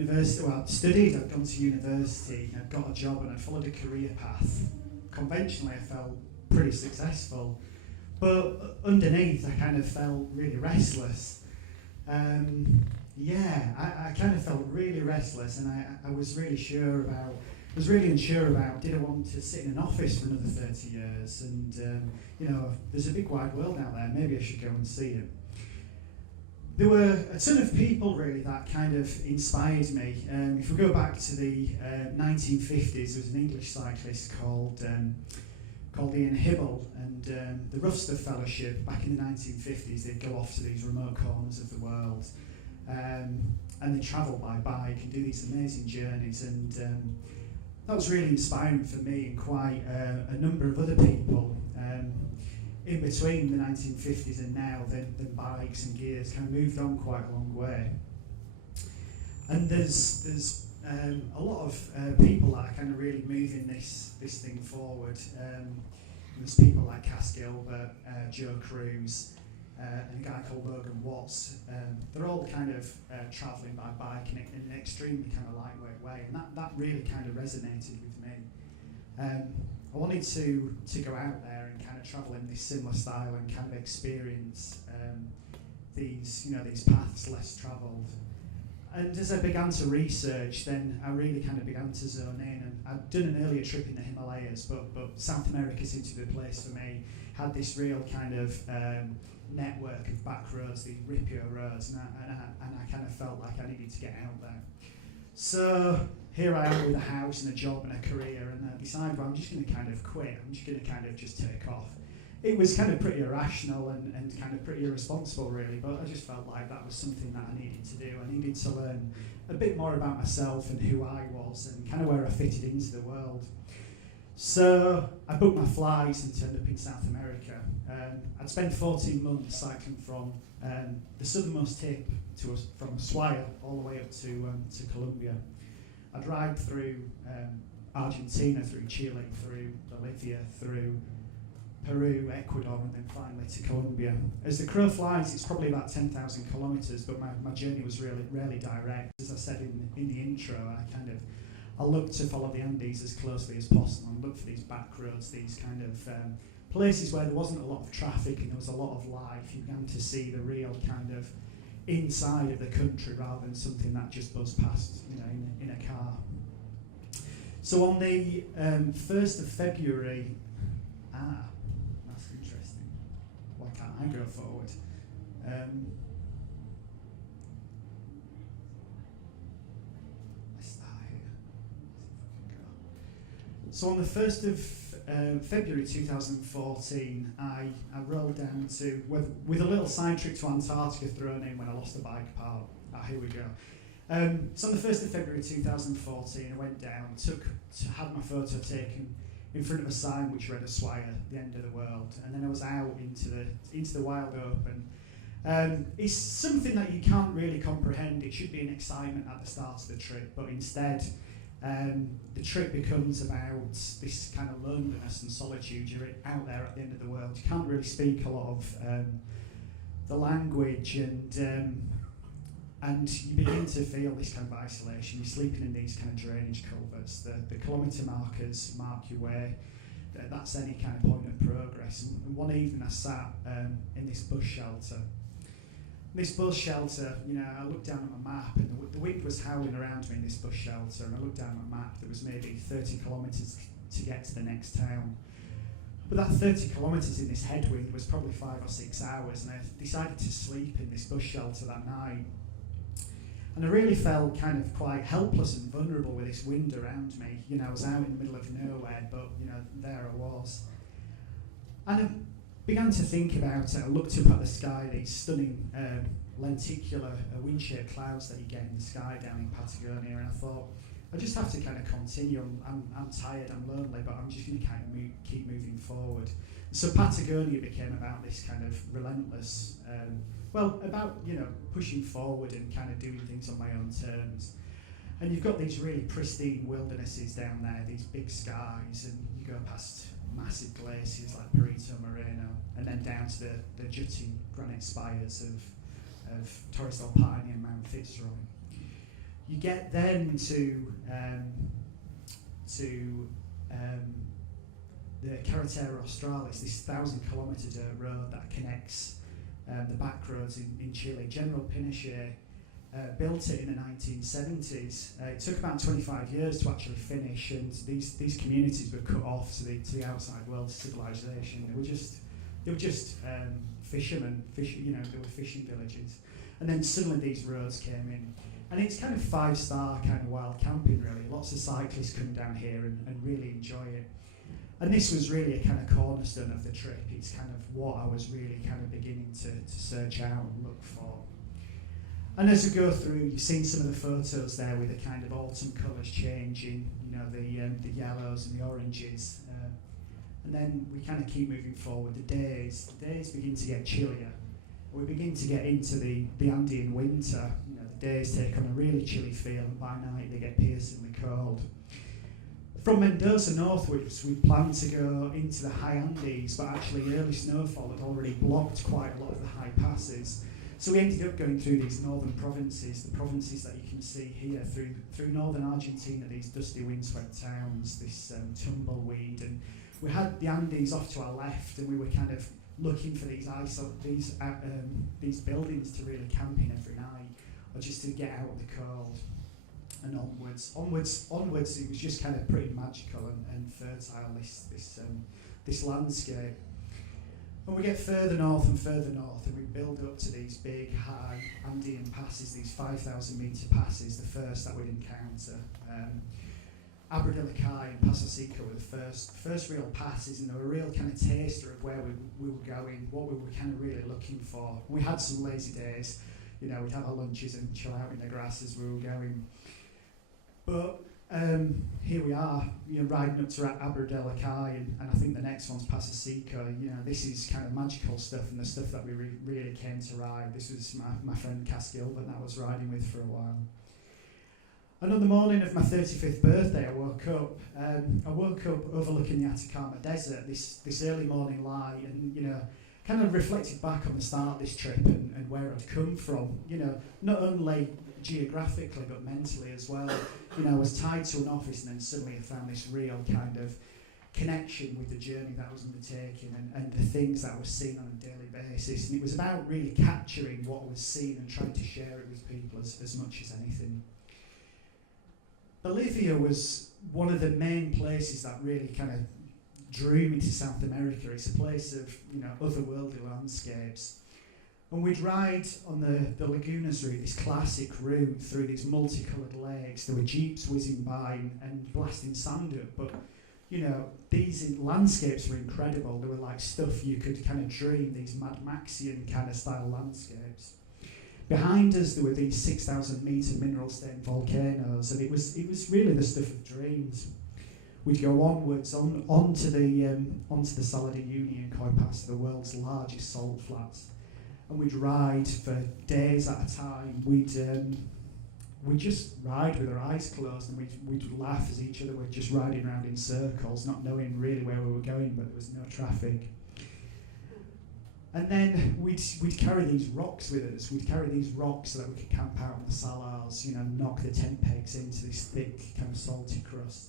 university, well, I'd studied, I'd gone to university, I'd got a job and I'd followed a career path. Conventionally, I felt pretty successful, but underneath, I kind of felt really restless. I kind of felt really restless, and I was really unsure about, did I want to sit in an office for another 30 years? And, there's a big wide world out there, maybe I should go and see it. There were a ton of people really that kind of inspired me. If we go back to the 1950s, there was an English cyclist called Ian Hibble, and the Rough Stuff Fellowship back in the 1950s, they'd go off to these remote corners of the world, and they'd travel by bike and do these amazing journeys, and that was really inspiring for me and quite a number of other people. In between the 1950s and now, then bikes and gears kind of moved on quite a long way. And there's a lot of people that are kind of really moving this thing forward. There's people like Cass Gilbert, Joe Cruz, and a guy called Logan Watts. They're all kind of travelling by bike in an extremely kind of lightweight way, and that really kind of resonated with me. I wanted to go out there and kind of travel in this similar style and kind of experience these paths less travelled. And as I began to research, then I really kind of began to zone in. And I'd done an earlier trip in the Himalayas, but South America seemed to be the place for me. Had this real kind of network of back roads, these ripio roads, and I kind of felt like I needed to get out there. So here I am with a house and a job and a career, and I decided, well, I'm just going to kind of quit. I'm just going to kind of just take off. It was kind of pretty irrational and kind of pretty irresponsible, really, but I just felt like that was something that I needed to do. I needed to learn a bit more about myself and who I was and kind of where I fitted into the world. So I booked my flights and turned up in South America. I'd spent 14 months cycling from the southernmost tip from Ushuaia all the way up to Colombia. I'd ride through Argentina, through Chile, through Bolivia, through Peru, Ecuador, and then finally to Colombia. As the crow flies, it's probably about 10,000 kilometres, but my journey was really direct. As I said in the intro, I looked to follow the Andes as closely as possible and look for these back roads, these kind of places where there wasn't a lot of traffic and there was a lot of life. You began to see the real kind of inside of the country rather than something that just buzzed past, in a car. So on the 1st of February, that's interesting. Why can't I go forward? Let's start here. So on the 1st of February 2014, I rolled down to, with a little side trip to Antarctica thrown in when I lost the bike part. Here we go. So on the 1st of February 2014, I went down, had my photo taken in front of a sign which read Ushuaia, the end of the world, and then I was out into the wild open. It's something that you can't really comprehend. It should be an excitement at the start of the trip, but instead the trip becomes about this kind of loneliness and solitude. You're out there at the end of the world. You can't really speak a lot of the language, and you begin to feel this kind of isolation. You're sleeping in these kind of drainage culverts. The kilometre markers mark your way. That's any kind of point of progress. And one evening I sat in this bus shelter. This bus shelter, I looked down at my map, and the wind was howling around me in this bus shelter, and I looked down at my map. There was maybe 30 kilometres to get to the next town. But that 30 kilometres in this headwind was probably 5 or 6 hours, and I decided to sleep in this bus shelter that night. And I really felt kind of quite helpless and vulnerable with this wind around me. I was out in the middle of nowhere, but there I was. And I began to think about it. I looked up at the sky, these stunning lenticular wind-shaped clouds that you get in the sky down in Patagonia, and I thought, I just have to kind of continue. I'm tired, I'm lonely, but I'm just going to kind of keep moving forward. So Patagonia became about this kind of relentless, about pushing forward and kind of doing things on my own terms. And you've got these really pristine wildernesses down there, these big skies, and you go past massive glaciers like Perito Moreno, and then down to the jutting granite spires of Torres del Paine and Mount Fitzroy. You get then to the Carretera Australis, this 1,000-kilometre dirt road that connects the back roads in Chile. General Pinochet built it in the 1970s. It took about 25 years to actually finish, and these communities were cut off to the outside world, to civilization. They were just fishermen, they were fishing villages. And then suddenly these roads came in. And it's kind of 5-star kind of wild camping, really. Lots of cyclists come down here and really enjoy it. And this was really a kind of cornerstone of the trip. It's kind of what I was really kind of beginning to search out and look for. And as we go through, you've seen some of the photos there with the kind of autumn colours changing, the yellows and the oranges. And then we kind of keep moving forward. The days begin to get chillier. We begin to get into the Andean winter. The days take on a really chilly feel, and by night they get piercingly cold. From Mendoza northwards, we planned to go into the high Andes, but actually early snowfall had already blocked quite a lot of the high passes. So we ended up going through these northern provinces, the provinces that you can see here, through northern Argentina, these dusty windswept towns, this tumbleweed, and we had the Andes off to our left, and we were kind of looking for these buildings to really camp in every night, or just to get out of the cold. And onwards, it was just kind of pretty magical and fertile, this landscape. And we get further north, and we build up to these big, high Andean passes, these 5,000-metre passes, the first that we'd encounter. Abradillo and Paso Seco were the first real passes, and they were a real kind of taster of where we were going, what we were kind of really looking for. We had some lazy days, we'd have our lunches and chill out in the grass as we were going. But here we are, riding up to Abradillo and I think the next one's Paso Seco. This is kind of magical stuff, and the stuff that we really came to ride. This was my friend Cass Gilbert that I was riding with for a while. And on the morning of my 35th birthday, I woke up overlooking the Atacama Desert, this early morning light, and kind of reflected back on the start of this trip and where I'd come from. Not only geographically but mentally as well. I was tied to an office, and then suddenly I found this real kind of connection with the journey that I was undertaking and the things that I was seeing on a daily basis. And it was about really capturing what I was seeing and trying to share it with people as much as anything. Bolivia was one of the main places that really kind of drew me to South America. It's a place of otherworldly landscapes. And we'd ride on the Lagunas route, this classic route through these multicoloured lakes. There were jeeps whizzing by and blasting sand up, but these landscapes were incredible. They were like stuff you could kind of dream, these Mad Maxian kind of style landscapes. Behind us there were these 6,000-metre mineral-stained volcanoes, and it was really the stuff of dreams. We'd go onwards onto the Salar de Uyuni and Coy Pass, the world's largest salt flats. And we'd ride for days at a time. We'd just ride with our eyes closed, and we'd laugh as each other were just riding around in circles, not knowing really where we were going, but there was no traffic. And then we'd carry these rocks with us. We'd carry these rocks so that we could camp out on the salars, knock the tent pegs into this thick kind of salty crust.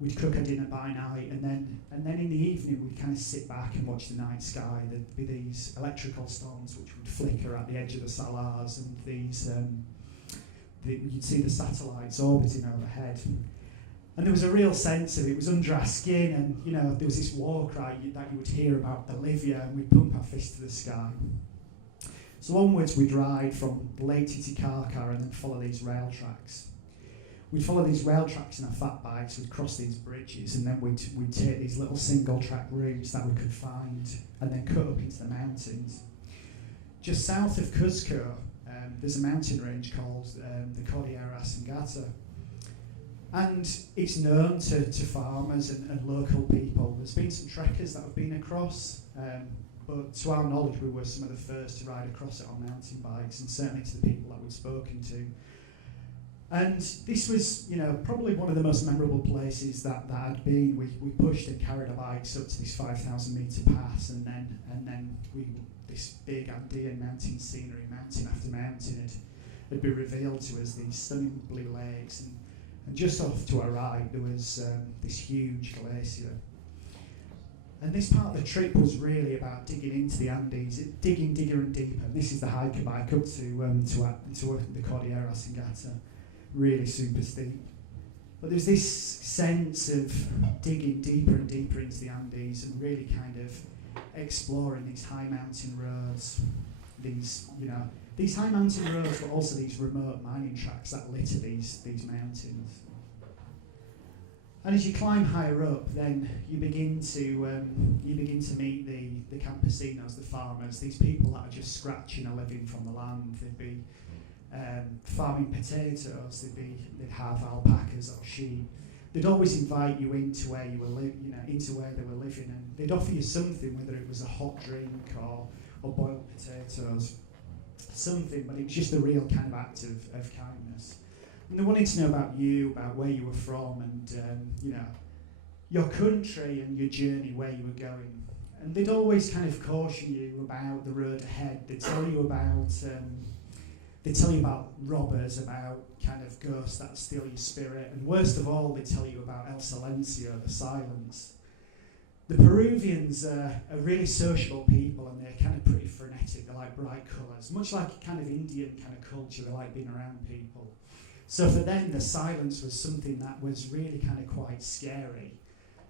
We'd cook our dinner by night, and then in the evening we'd kind of sit back and watch the night sky. There'd be these electrical storms which would flicker at the edge of the salars, and you'd see the satellites orbiting overhead. And there was a real sense of it was under our skin, and there was this war cry that you would hear about Bolivia, and we'd pump our fist to the sky. So onwards we'd ride from Lake Titicaca and then follow these rail tracks. We'd follow these rail tracks in our fat bikes, we'd cross these bridges, and then we'd take these little single track routes that we could find and then cut up into the mountains. Just south of Cuzco, there's a mountain range called the Cordillera Sangata. And it's known to farmers and local people. There's been some trekkers that have been across, but to our knowledge we were some of the first to ride across it on mountain bikes, and certainly to the people that we've spoken to. And this was, probably one of the most memorable places that I'd been. We pushed and carried our bikes up to this 5,000-metre pass, and then this big Andean mountain scenery, mountain after mountain, would be revealed to us these stunning blue lakes, and just off to our right there was this huge glacier. And this part of the trip was really about digging into the Andes, digging deeper and deeper. And this is the hiker bike up to the Cordillera Singata, really super steep. But there's this sense of digging deeper and deeper into the Andes and really kind of exploring these high mountain roads, these high mountain roads, but also these remote mining tracks that litter these mountains. And as you climb higher up, then you begin to meet the campesinos, the farmers, these people that are just scratching a living from the land. They'd be farming potatoes. They'd have alpacas or sheep. They'd always invite you into where you were into where they were living, and they'd offer you something, whether it was a hot drink or boiled potatoes, something. But it was just a real kind of act of kindness. And they wanted to know about you, about where you were from, and your country and your journey, where you were going. And they'd always kind of caution you about the road ahead. They'd tell you about robbers, about kind of ghosts that steal your spirit, and worst of all, they'd tell you about El Silencio, the silence. The Peruvians are really sociable people, and they're kind of pretty frenetic. They like bright colours, much like a kind of Indian kind of culture. They like being around people. So for them, the silence was something that was really kind of quite scary.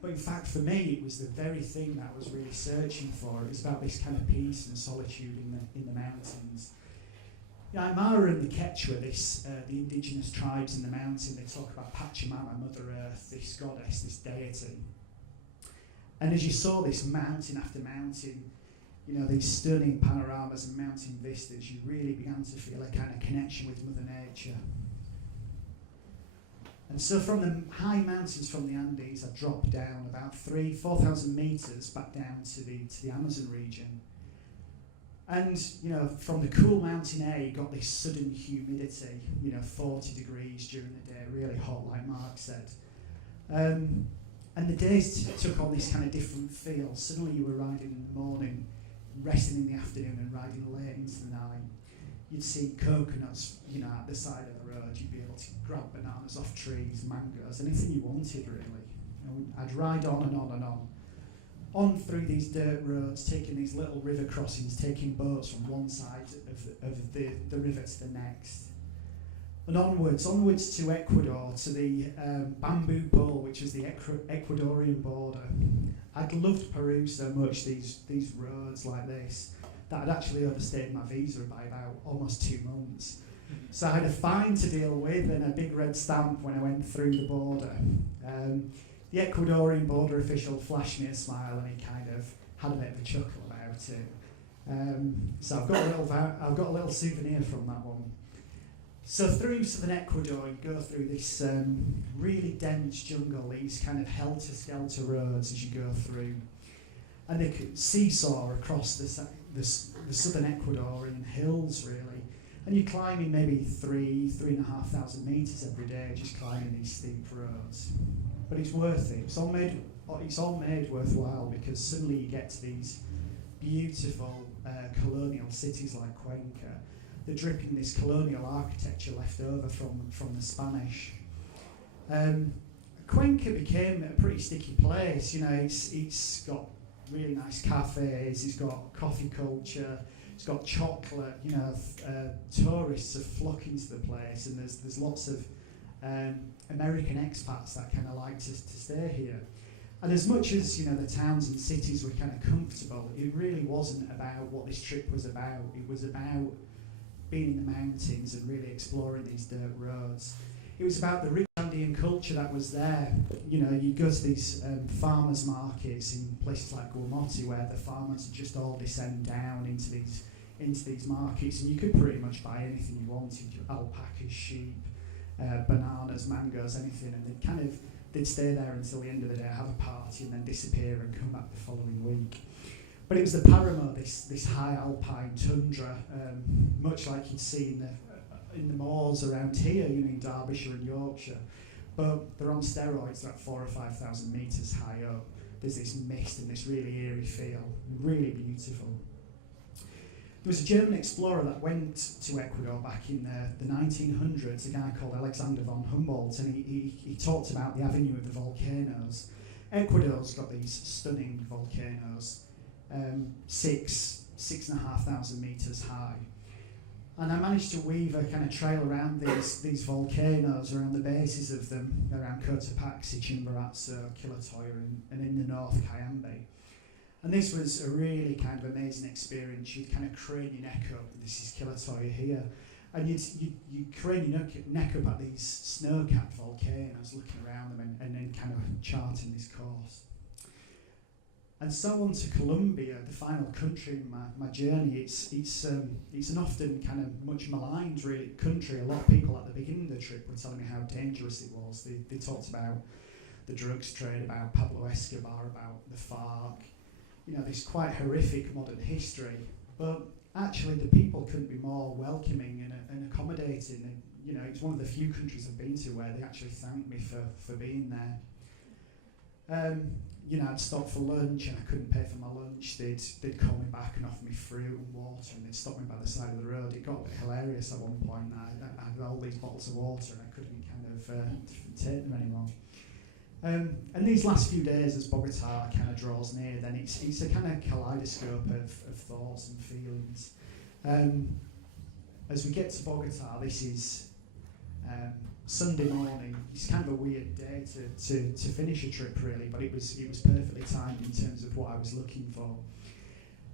But in fact, for me, it was the very thing that I was really searching for. It was about this kind of peace and solitude in the mountains. The Aymara and the Quechua, the indigenous tribes in the mountain, they talk about Pachamama, Mother Earth, this goddess, this deity. And as you saw this mountain after mountain, these stunning panoramas and mountain vistas, you really began to feel a kind of connection with Mother Nature. And so from the high mountains from the Andes, I dropped down about 4,000 metres back down to the Amazon region. And, from the cool mountain air, you got this sudden humidity, 40 degrees during the day, really hot, like Mark said. And the days took on this kind of different feel. Suddenly you were riding in the morning, resting in the afternoon, and riding late into the night. You'd see coconuts, at the side of the road. You'd be able to grab bananas off trees, mangoes, anything you wanted, really. I'd ride on and on and on through these dirt roads, taking these little river crossings, taking boats from one side of the river to the next. And onwards to Ecuador, to the bamboo pole, which is the Ecuadorian border. I'd loved Peru so much, these roads like this, that I'd actually overstayed my visa by about almost 2 months. So I had a fine to deal with and a big red stamp when I went through the border. The Ecuadorian border official flashed me a smile, and he kind of had a bit of a chuckle about it. So I've got a little souvenir from that one. So through southern Ecuador, you go through this really dense jungle, these kind of helter-skelter roads as you go through, and they could seesaw across the southern Ecuadorian hills, really. And you're climbing maybe 3,500 metres every day, just climbing these steep roads. But it's worth it. It's all made worthwhile, because suddenly you get to these beautiful colonial cities like Cuenca. They're dripping this colonial architecture left over from the Spanish. Cuenca became a pretty sticky place. It's got really nice cafes. It's got coffee culture. It's got chocolate. Tourists are flocking to the place, and there's lots of American expats that kind of like to stay here. And as much as the towns and cities were kind of comfortable, it really wasn't about what this trip was about. It was about being in the mountains and really exploring these dirt roads. It was about the rich Andean culture that was there. You go to these farmers markets in places like Guamote, where the farmers just all descend down into these markets, and you could pretty much buy anything you wanted: alpacas, sheep, bananas, mangoes, anything. And they'd stay there until the end of the day, have a party, and then disappear and come back the following week. But it was the Paramo, this high alpine tundra, much like you'd see in the moors around here, in Derbyshire and Yorkshire. But they're on steroids. They're at 4,000 or 5,000 metres high up. There's this mist and this really eerie feel, really beautiful. was a German explorer that went to Ecuador back in the 1900s, a guy called Alexander von Humboldt, and he talked about the avenue of the volcanoes. Ecuador's got these stunning volcanoes, 6,500 metres high. And I managed to weave a kind of trail around these volcanoes, around the bases of them, around Cotopaxi, Chimborazo, Quilatoya, and in the north, Cayambe. And this was a really kind of amazing experience. You'd kind of crane your neck up, this is Quilatoya here, and you'd crane your neck up at these snow-capped volcanoes, looking around them and then kind of charting this course. And so on to Colombia, the final country in my journey. It's an often kind of much maligned really country. A lot of people at the beginning of the trip were telling me how dangerous it was. They talked about the drugs trade, about Pablo Escobar, about the FARC. You know, this quite horrific modern history. But actually, the people couldn't be more welcoming and accommodating. And, you know, it's one of the few countries I've been to where they actually thanked me for being there. You know, I'd stop for lunch and I couldn't pay for my lunch. They'd call me back and offer me fruit and water, and they'd stop me by the side of the road. It got a bit hilarious at one point. I had all these bottles of water and I couldn't kind of take them anymore. And these last few days as Bogota kind of draws near, then it's a kind of kaleidoscope of thoughts and feelings. As we get to Bogota, this is Sunday morning. It's kind of a weird day to finish a trip really, but it was perfectly timed in terms of what I was looking for.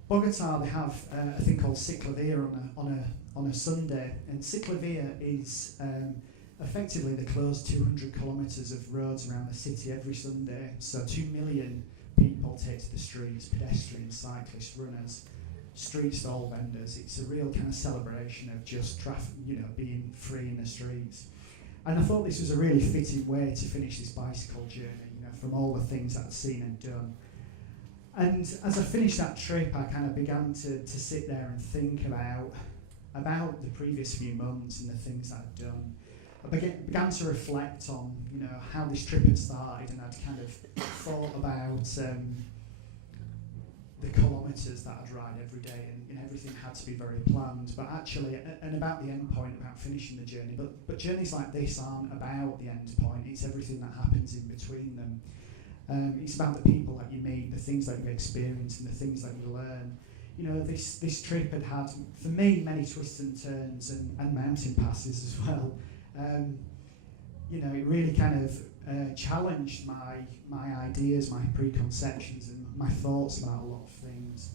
Bogota, they have a thing called Ciclovia on a Sunday, and Ciclovia is effectively they close 200 kilometres of roads around the city every Sunday. So 2 million people take to the streets, pedestrians, cyclists, runners, street stall vendors. It's a real kind of celebration of just traffic, you know, being free in the streets. And I thought this was a really fitting way to finish this bicycle journey, you know, from all the things I'd seen and done. And as I finished that trip, I kind of began to sit there and think about the previous few months and the things I'd done. I began to reflect on, you know, how this trip had started, and I'd kind of thought about the kilometres that I'd ride every day, and everything had to be very planned. But actually, and about the end point, about finishing the journey. But journeys like this aren't about the end point. It's everything that happens in between them. It's about the people that you meet, the things that you experience, and the things that you learn. You know, this trip had, for me, many twists and turns and mountain passes as well. You know, it really kind of challenged my ideas, my preconceptions, and my thoughts about a lot of things.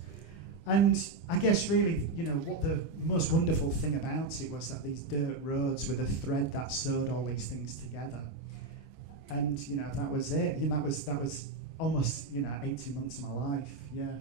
And I guess really, you know, what the most wonderful thing about it was that these dirt roads were the thread that sewed all these things together. And, you know, that was it. You know, that was almost, you know, 18 months of my life, yeah.